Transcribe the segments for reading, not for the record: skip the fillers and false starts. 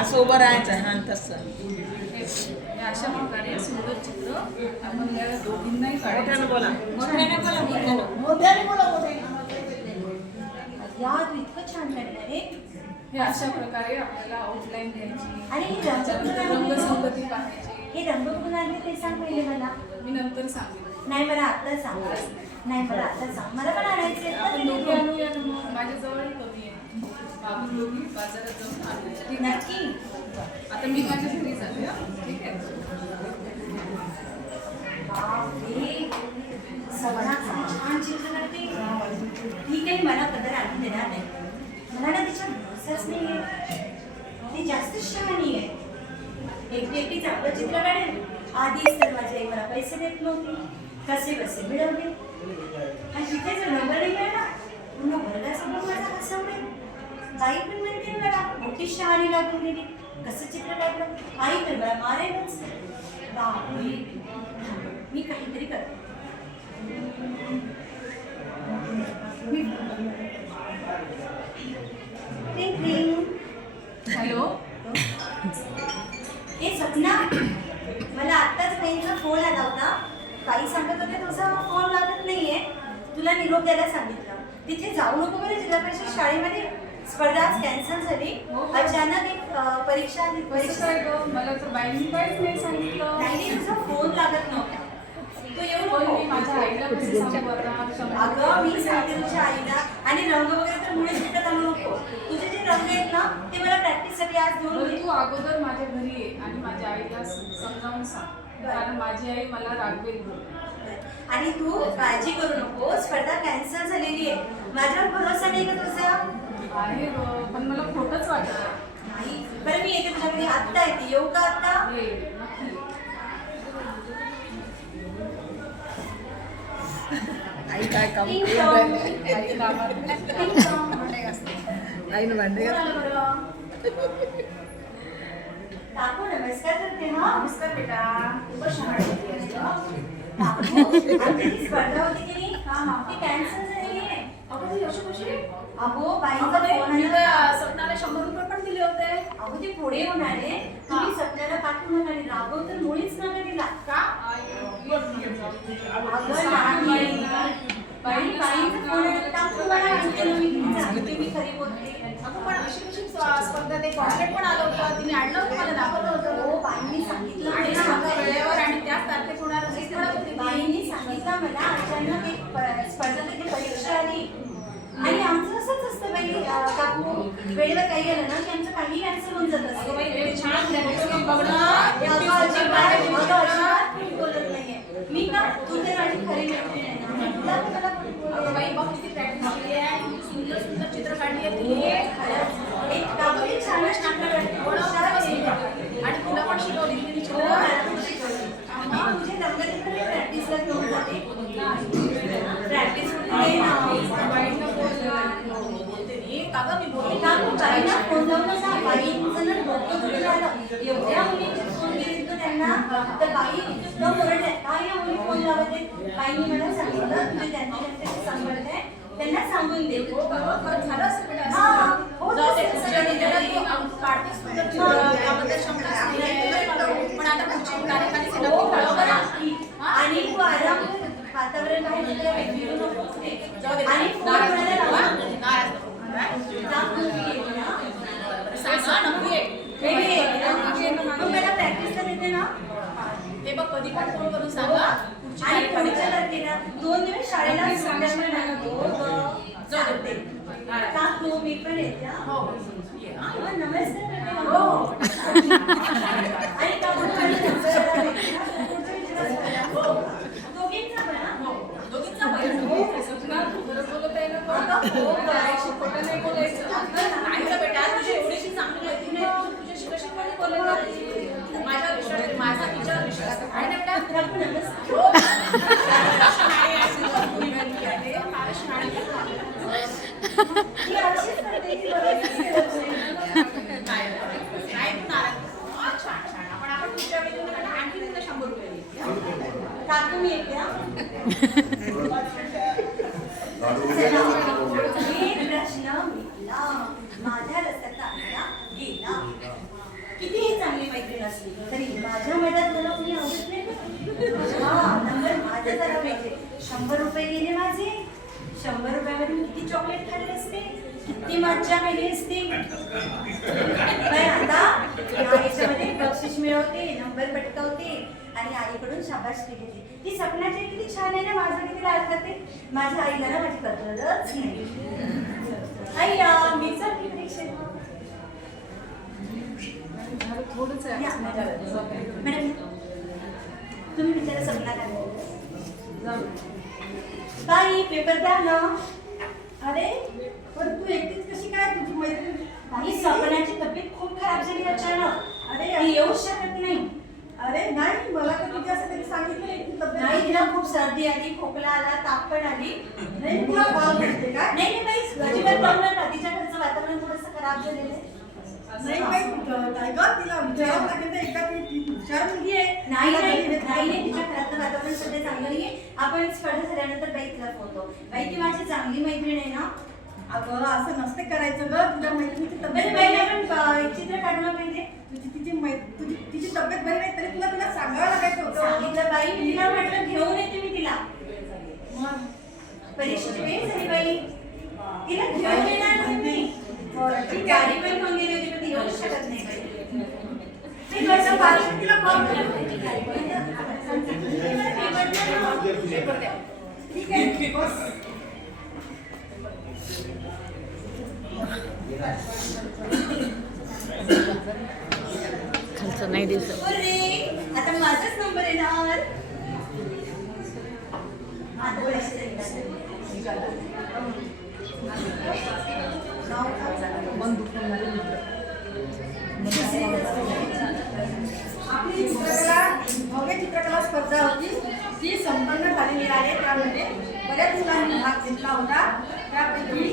असं उभं राहायचं हा तसं. अशा प्रकारे सुंदर चित्र आपण या दोघींनाही काढायचं. बोला यार इतकं छान काढलं रे. हे अशा प्रकारे आपल्याला आउटलाईन द्यायची आणि हे त्याच्यानंतर रंगसंगती पाहायची. हे रंग कुणाला आणले ते सांग पहिले मला. मी नंतर सांगेन. नाही मला आता सांग. नाही मला आता सांग. मला पण आणायचे आपण दोघी आणूया ना मग. माझ्याजवळ कमी आहे. आपण दोघी बाजारात जाऊन आणूया. ठीक आहे? नक्की. आता मी माझ्या घरी जाते. ठीक आहे? बापरे, सवना छान चित्र काढते. ती काही मला कदर आणून देणार नाही. मला ना तिच्या भरोसाच नाही आहे. ती जास्त शहाणी आहे. एकटी एकटी चांगलं चित्र काढेल. आधीच तर माझी आई मला पैसे देत नव्हती. कसे बसे मिळवले आणि तिथे जर नंबर नाही मिळाला पुन्हा वर्गासमोर माझा हसा उडेल. बाई पण म्हणते मला मोठी शहाणी लागून गेली. कसं चित्र काढलं. आई तर मला मारेलच. बापरे, मी काहीतरी करते. हॅलो. हे सपना, मला आत्ताच बहिणीचा फोन आला होता. काही सांगत होते तुझा फोन लागत नाहीये. तुला निरोप द्यायला सांगितलं. तिथे जाऊ नको बरं. जिल्हा परिषद शाळेमध्ये स्पर्धा कॅन्सल झाली. अचानक एक परीक्षा मला तर बाईंनी काहीच नाही सांगितलं. नाही, तुझा फोन लागत नव्हता. तू येऊ नको. मी माझ्या आईला कसं सांगू आता? अगं मी सांगते तुझ्या आईला. आणि रंग वगैरे तर मुळे शिकत आणू नको. तुझे जे रंग आहेत ना ते मला प्रॅक्टिससाठी आज घेऊन ये. तू अगोदर माझ्या घरी ये आणि माझ्या आईला समजावून सांग. कारण माझी आई मला रागवेल. आणि तू काळजी करू नको. स्पर्धा कॅन्सल झालेली आहे. माझ्यावर भरोसा नाही का तुझा? आहे पण मला खोटंच वाटतं. नाही. बरं मी येते तुझ्या घरी. आत्ता येते. येऊ का आत्ता? ये नक्की. आई काय काम टिंग टॉंग. आई कामात टिंग टॉंग. आईनं भांडे काकू नमस्कार करते. हा नमस्कार बेटा. खूपच शहाणी होती. काकू, आमची जी स्पर्धा होती की नाही ती कॅन्सल झालेली आहे. अहो बाईचा फोन आला. सपनाला 100 रुपये पण दिले होते. अहो ते पुढे होणारे. तुम्ही सपन्याला पाठवून होणारे. राघव तर मुळीच नका दिला. का? अगं नाही. बाईचा फोन आला. काकू मला आणलेलं मी घरी सांगते मी खरी बोलते. पण अशी कशी स्पर्धा ते कॉन्ट्रॅक्ट पण आलं होतं. तिने आणलं होतं. मला दाखवलं होतं. हो बाईंनी सांगितलं आणि मला. वेळेवर आणि त्याच तारखेत होणार अशी म्हणत होती. बाईंनी सांगितलं मला. अचानक एक स्पर्धेची परीक्षा आली. आणि आमचं असंच असतं बाई. काकू वेळेवर काही गेलं ना की आमचं काही कॅन्सल होऊन जात असतं. बोलत नाहीये मी. का तू तर माझी खरी मैत्रीण आहे ना. तुला तर मला सुंदर सुंदर चित्र काढली आहे. एक काकूने छान छान आणि तुला पण शिकवली तिने चित्र. तुझे रंगचित्र प्रॅक्टिसला घेऊन जाते. प्रॅक्टिस होते ना. काका मी बोलते काकू बाईंना फोन लावून असा बाईंचं ना डोकं दुखून राहिलं. एवढ्या मुलींचे फोन केले तर त्यांना तर बाई न ओरडल्या. काय या मुली फोन लावत आहेत? बाईंनी मला सांगितलं तुझे त्यांचे सांभाळते त्यांना सांगून दे. हो बाबा झालं असं बेटा. हा हो पण आता पुढची तारीख आणि तू आराम कर. वातावरण आणि मला प्रॅक्टिसला देते ना. ते बघ कधी पण फोन करून सांगा. आणि पुढच्या तारखेला 2 दिवस शाळेला सुट्ट्या जाते. का तू मी पण येते. नमस्कार. आणि का दोघींचा खोटं नाही बोलायचं. नाही का बेटा तुझी एवढीशी चांगली होती नाही. तुझ्याशी कशी पण बोलायला माझा विश्वास माझा तिच्यावर विश्वास आहे ना बेटा. काकू मी येते. प्रश्न मिटला. माझ्या रस्त्याचा गेला. तरी माझ्या मनात मला कोणी आवडत नाही. हा नंबर माझा जरा पाहिजे. 100 रुपये गेले माझे. 100 रुपयामध्ये मी किती चॉकलेट खाल्ले असते, किती मज्जा केली असती. पण आता याच्यामध्ये बक्षीस मिळवते, नंबर पटकावते आणि आईकडून शाबासकी घेते. ती सपनाची किती छान आहे ना, माझं किती लाड करते. माझ्या आईला ना माझी कदरच नाही. आई मी चालली परीक्षेत. थोडंच आहे. या, मॅडम तुम्ही विचारा सपना काय ताई पेपर द्या ना. अरे पण तू एकटीच कशी काय, तुझी मैत्रीण? ताई सपनाची तब्येत खूप खराब झाली अचानक. अरे ती येऊ शकत नाही. अरे नाही, मला तर तुझी असं कधी सांगितलं नाही की तब्येत नाही तिला खूप सर्दी आली, खोकला आला, ताप पण आली. नाही, तुला बाळ भेटते का? नाही बाई अजिबात प्रॉब्लेम नाही. तिच्या घरचं वातावरण थोडंसं खराब झालेलं आहे. नाही बाई, काय गं तिला विचारावं लागेल ना, एकदा ती हुशार मुलगी आहे. नाही तिला नाही कधी भेटलं? नाही तिच्या घरातलं वातावरण सध्या चांगलं नाहीये. आपण स्पर्धा झाल्यानंतर बाई तिला फोटो. बाई ती माझी चांगली मैत्रीण आहे ना. अगं असं नसते करायचं गं, तुझ्या मैत्रिणीची बरं तब्येत बाई बरी आपण नाही. चित्र काढून पाहिजे. तिची तब्येत बरी नाही तरी तुला सांगावं लागायचं होतं. सांगितलं बाई मी तिला म्हटलं घेऊन येते मी तिला. मग परीक्षेची वेळ झाली बाई, तिला घेऊन येणार नाही मी. ती गाडी पण घेऊन गेली होती पण ती येऊ शकत नाही बाई. मी म्हटलं बाई तिला कॉल केला पाहिजे गाडी पण. पेपर द्या. ठीक आहे बस. खालचं नाही दिसत. अरे आता माझाच नंबर येणार. आता परीक्षेचा आपली चित्रकला भव्य चित्रकला स्पर्धा होती, ती संपन्न झालेली आहे. त्यामध्ये बऱ्याच मुलांनी भाग घेतला होता. त्यापैकी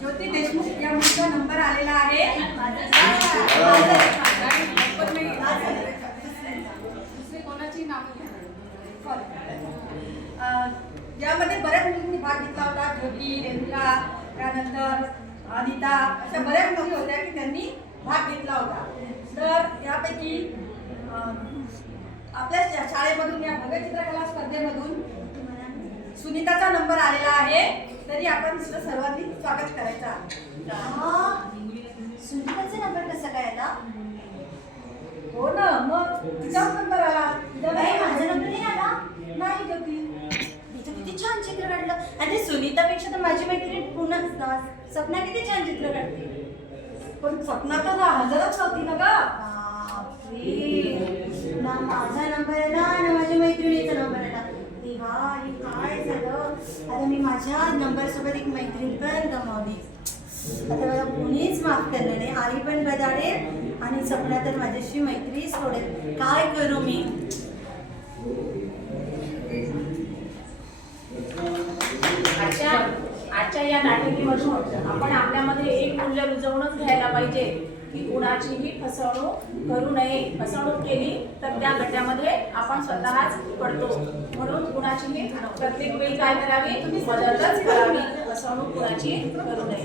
ज्योती देशमुख या मुलीचा नंबर आलेला आहे. कोणाची नाव यामध्ये बऱ्याच मुलींनी भाग घेतला होता. ज्योती, रेणुका, त्यानंतर अनिता अशा बऱ्याच मुली होत्या की त्यांनी भाग घेतला होता. तर यापैकी आपल्या शाळेमधून या भव्य चित्रकला स्पर्धेमधून सुनीताचा नंबर आलेला आहे. तरी आपण तिचं सर्वांनी स्वागत करायचं. सुनीताचा नंबर कसा काय आला? हो ना, मग तिचाच नंबर आला. बाई माझा नंबर नाही आला. नाही ज्योती. तिचं किती छान चित्र काढलं. आणि ते सुनीतापेक्षा तर माझी मैत्रीण पूर्ण सपना किती छान चित्र काढते. पण सपना तर हजरच होती ना ग. बापरे, ना माझा नंबर आला ना माझ्या मैत्रिणीचा नंबर आला. देवा हे काय झालं. आता मी माझ्या नंबर सोबत एक मैत्रीण पण गमावली. आता मला कोणीच माफ करणार नाही. आई पण बदाडेल आणि सपना तर माझ्याशी मैत्री सोडेल. काय करू मी. आजच्या या नाटकीमधून आपण आपल्यामध्ये एक मूल्य रुजवूनच घ्यायला पाहिजे की कुणाचीही फसवणूक करू नये. फसवणूक केली तर त्या गड्ड्यामध्ये आपण स्वतःच पडतो. म्हणून कुणाचीही प्रत्येक वेळी काय करावी, मदतच करावी. फसवणूक कुणाची करू नये.